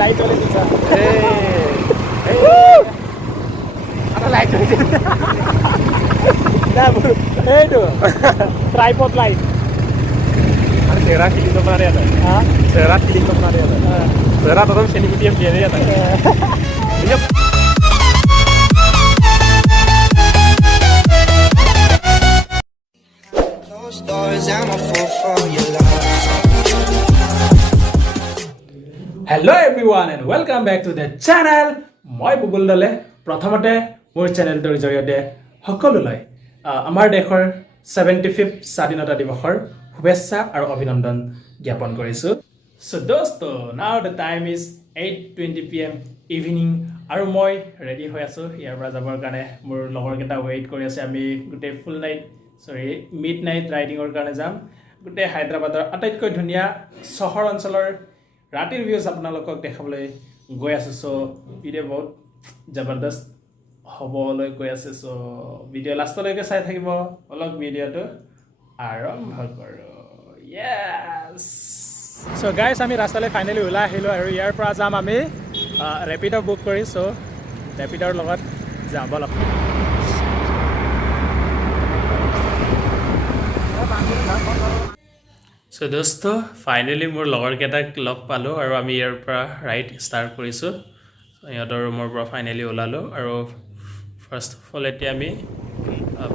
Light জ্বলে দিছা light জ্বলিছে এইটো ট্রাইপড লাইট आणि चेहरा क्लीन करणार आहे आता हा चेहरा क्लीन करणार आहे आता चेहरा आता सेलिब्रिटी एम चेहरे आता hello everyone and welcome back to the channel मैं बुबुल दले प्रथमते मोर चैनलটোৰ জৰিয়তে সকলোলৈ আমাৰ দেশৰ 75th স্বাধীনতা দিৱসৰ শুভেচ্ছা আৰু অভিনন্দন জ্ঞাপন কৰিছো সো দোস্তো নাও the time is 8:20 PM evening আৰু মই ৰেডি হৈ আছো ইয়াৰ পৰা যাবৰ কাৰণে মোৰ লগৰ কেইটা ৱেইট কৰি আছে আমি গুটে ফুল নাইট সৰি মিড নাইট ৰাইডিংৰ কাৰণে যাম গুটে হায়দৰাবাদৰ আটাইতকৈ ধুনীয়া চহৰ অঞ্চলৰ ৰাতিৰ ভিউজ আপোনালোকক দেখাবলৈ গৈ আছো সো ভিডিঅ' বহুত জবৰদস্ত হ'বলৈ গৈ আছে সো ভিডিঅ' লাষ্টলৈকে চাই থাকিব অলপ ভিডিঅ'টো আৰম্ভ কৰোঁ য়েছ সো গাইছ আমি ৰাস্তালৈ ফাইনেলি ওলাই আহিলোঁ আৰু ইয়াৰ পৰা যাম আমি ৰেপিড' বুক কৰি সো ৰেপিডৰ লগত যাম বলক সো দোস্ত ফাইনেলি মোৰ লগৰকেইটাক লগ পালোঁ আৰু আমি ইয়াৰ পৰা ৰাইড ষ্টাৰ্ট কৰিছোঁ সিহঁতৰ ৰুমৰ পৰা ফাইনেলি ওলালোঁ আৰু ফাৰ্ষ্ট অফ অল এতিয়া আমি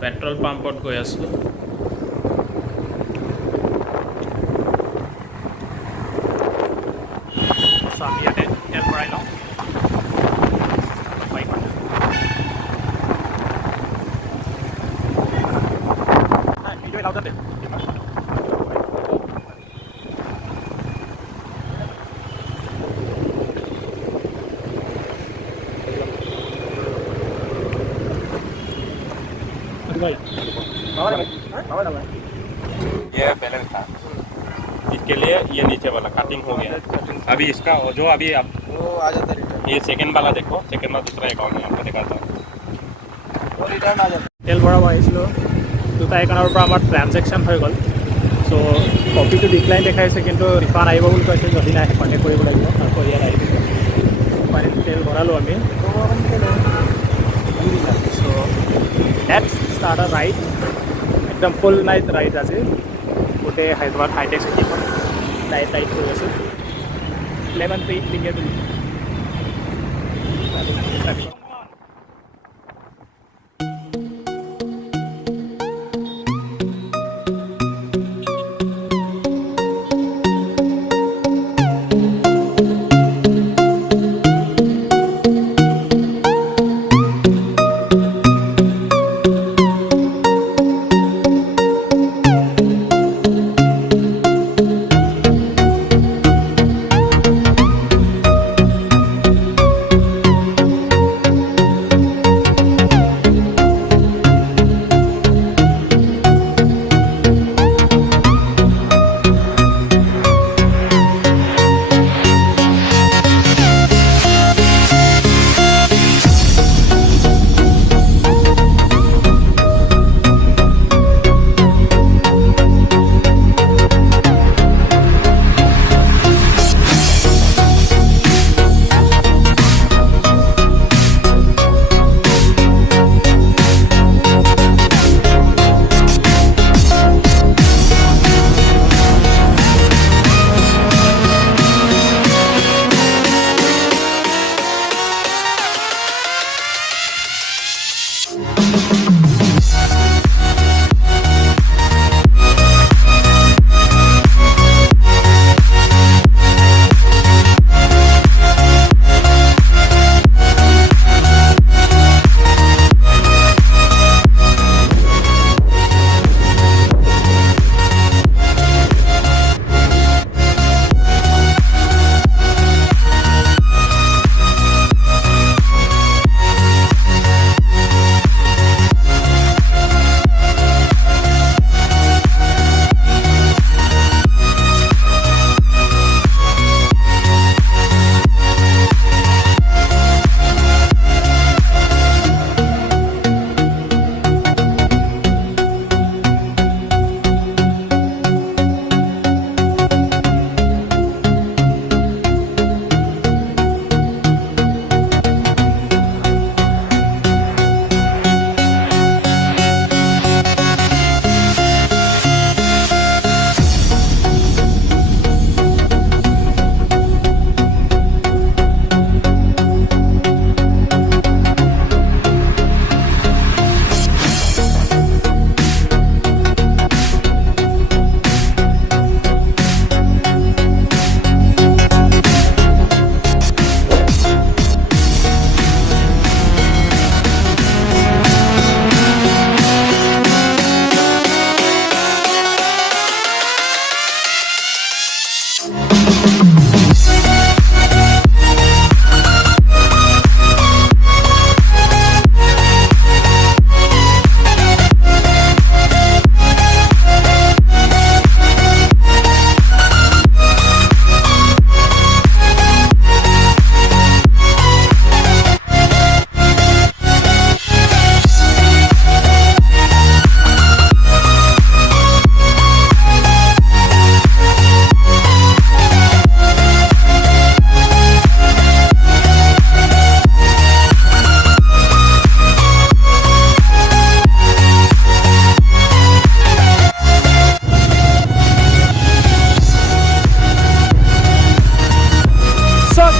পেট্ৰল পাম্পত গৈ আছোঁ আমি ইয়াতে তেল ভৰাই লওঁ ভিডিঅ' এলাও তাতে ये बैलेंस था इसके लिए ये नीचे वाला कटिंग हो गया अभी इसका जो अभी आप वो आ जाता है रिटर्न ये सेकंड वाला देखो सेकंड वाला दूसरा अकाउंट में आपको दिखाता हूँ वो रिटर्न आ जाता তেল ভৰাব আহিছিলোঁ দুটা একাউণ্টৰ পৰা আমাৰ ট্ৰানজেকশ্যন হৈ গ'ল চ' কপিটো ডিক্লাইন দেখাইছে কিন্তু ৰিফাণ্ড আহিব বুলি কৈছে যদি নাই কণ্টেক্ট কৰিব লাগিব আকৌ ইয়াত আহি দিব ফাইনেলি তেল ভৰালোঁ আমি চ' লেটছ ষ্টাৰ্ট আ ৰাইড একদম ফুল নাইট ৰাইড আজি গোটেই হায়দৰাবাদ হাইটেক চিটিখন লাইট ৰাইড কৰি আছোঁ 11 লিঙে বুলি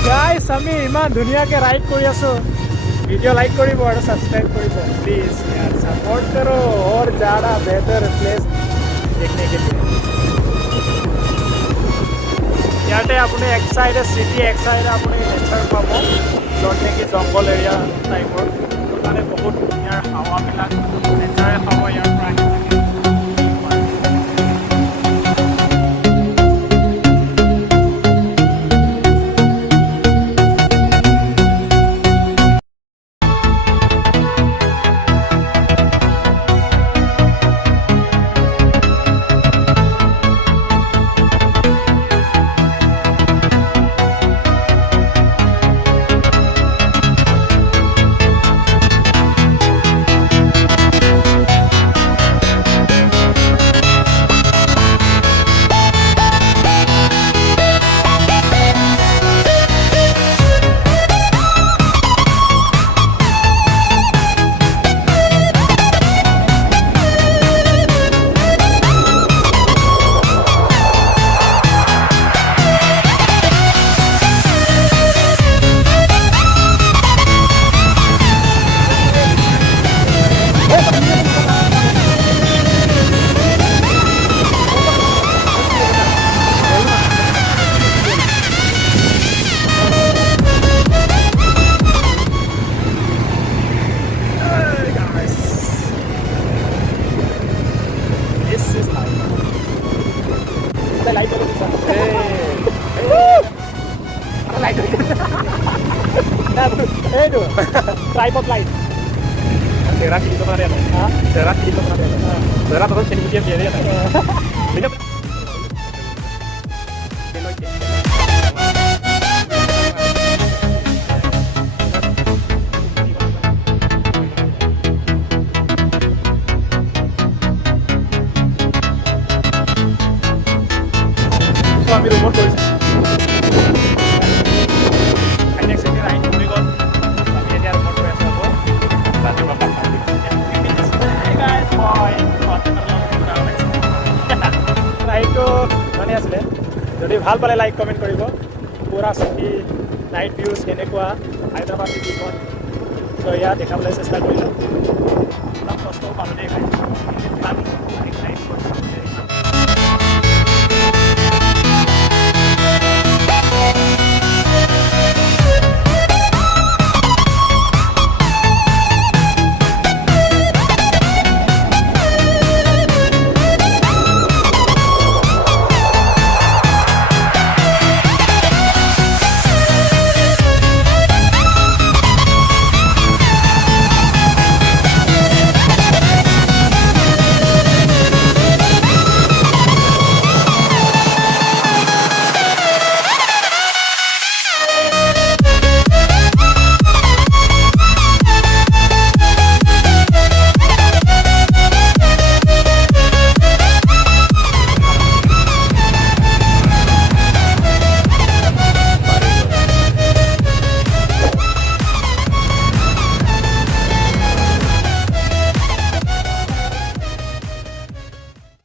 গাইছ আমি ইমান ধুনীয়াকৈ ৰাইড কৰি আছোঁ ভিডিঅ' লাইক কৰিব আৰু ছাবস্ক্ৰাইব কৰিব প্লিজ यार सपोर्ट करो और ज़्यादा बेहतर प्लेस देखने के लिए ইয়াতে আপুনি এক চাইডে চিটি এক চাইডে আপুনি নেচাৰ পাব য'ত নেকি জংঘল এৰিয়া টাইপৰ মানে বহুত ইয়াৰ হাৱাবিলাক নেচাৰেল হাৱা ইয়াৰ পৰা আহি থাকে Tripod light. Será que itu pernah lihat? Será que itu pernah lihat? Será terus sini dia lihat. Lihat. Ambil umur tuh. লাইকটো মানে আছিলে যদি ভাল পালে লাইক কমেণ্ট কৰিব পুৰা চিটি নাইট ভিউজ কেনেকুৱা হায়দৰাবাদ চিটিখন চ' ইয়াত দেখাবলৈ চেষ্টা কৰিলোঁ অলপ কষ্টও পালোঁ দেই খাই